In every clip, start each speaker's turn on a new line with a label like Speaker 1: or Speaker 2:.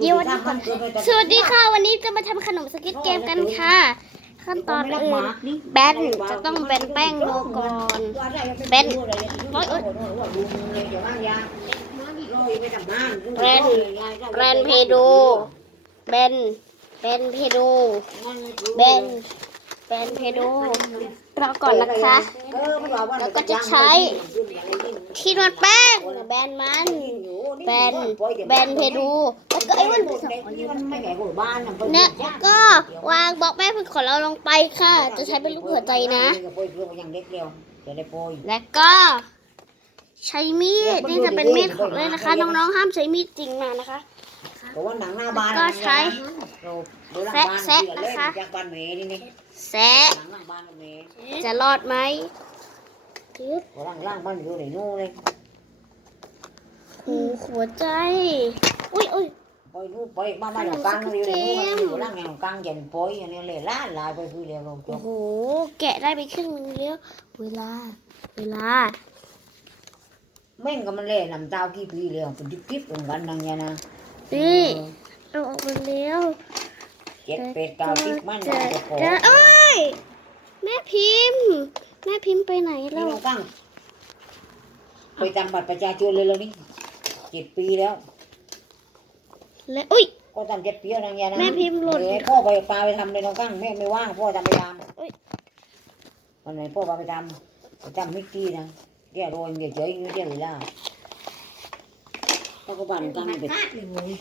Speaker 1: เดี๋ยววันนี้ก่อนสวัสดีค่ะ วันนี้จะมาทำขนมสกิทเกมกันค่ะ ขั้นตอนอื่นแบนจะต้องแบนแป้งโลก่อนแบนร้อยเอ้ยแบนแบนเพโดแบนแบนเพโดแบน แบนเพโดรอก่อนนะคะ แล้วก็จะใช้ที่นวดแป้งแบนมันแบนแบนเพโดแล้วก็ไอ้วันเนี่ยก็วางบล็อกแม่พึ่งของเราลงไปค่ะ จะใช้เป็นรูปหัวใจนะ แล้วก็ ใช้มีดนี่จะเป็นมีดของเลยนะคะ น้องๆห้ามใช้มีดจริงมานะคะ
Speaker 2: ก็ใช้
Speaker 1: แซะแซะนะคะ
Speaker 2: จากบ้านเมย์นี่นี่
Speaker 1: แซะ
Speaker 2: หลังบ้านเมย์
Speaker 1: จะรอดไหมจึ๊บ
Speaker 2: ล่างล่างบ้านอยู่ไหนนู่นเลย
Speaker 1: หูหัวใจ อุ้ยอุ้ย
Speaker 2: ไปนู่นไปบ้านบ้านของกลางอยู่ไหนนู่นอยู่ล่างไงของกลางเย็นปอยอย่างนี้เลยล้านลายไปคือเดียวเราจ
Speaker 1: โอ้
Speaker 2: บ
Speaker 1: โหแกะได้ไปครึ่งนึงแล้วเวลา เวลา
Speaker 2: แม่งก็มันเล่ลำเต้ากี่ปีแล้วเป็นดิบกิ๊บเหมือนกันนั่งเนี่ยนะ
Speaker 1: นี่เอาออกมาแล้ว
Speaker 2: เจ็ดเป็ดเก้าติ๊กมัน
Speaker 1: จะ
Speaker 2: จะขอ
Speaker 1: จะเอ้ยแม่พิมพ์ แม่พิมพ์ไปไหน
Speaker 2: นี่
Speaker 1: แล้ว
Speaker 2: น้องกั้งไปทำบัตรประชาชนเลยแล้วนี่เจ็ดปีแล้ว
Speaker 1: แล้วอุ้ย
Speaker 2: ก็ทำเจ็ดปีแล้วนางยานะ
Speaker 1: แม่พิมพ์หล่น
Speaker 2: เออพ่อไปปลาไปทำเลยน้องกั้งแม่ไม่ว่างพ่อทำไปท
Speaker 1: เอ้ยำ
Speaker 2: วันไหนพ่อพาไปทำไปทำมิกกี้นะเดี๋ยวโรยเดี๋ยวเฉยเดี๋ยวเวลา พ่อก็บ้านน้องกั้งไป
Speaker 3: คาดเลยเว้ย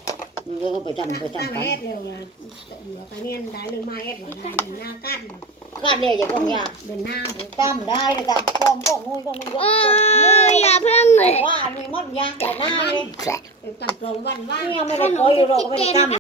Speaker 2: มึงก็ไปทำไป
Speaker 3: ตั้ง
Speaker 2: ทำไป
Speaker 3: เอ็ดเร็วนะเหลือไปเนี่ยได้หรือไม่เอ็ดหรือได้เดินหน้ากัด
Speaker 2: คาดเลยอย่าพ้องยา
Speaker 3: เดินหน้า
Speaker 2: ทำได้เลยทำกองกองงูกองงู
Speaker 1: เอ้ยอย่าเพิ่งเลย
Speaker 2: ว่ามีมดยางแต่หน้าเลย
Speaker 3: เป็นตังตรงวันว่า
Speaker 2: เนี่ยไม่ได้ปล่อยเราก็ไม่ได้ทำ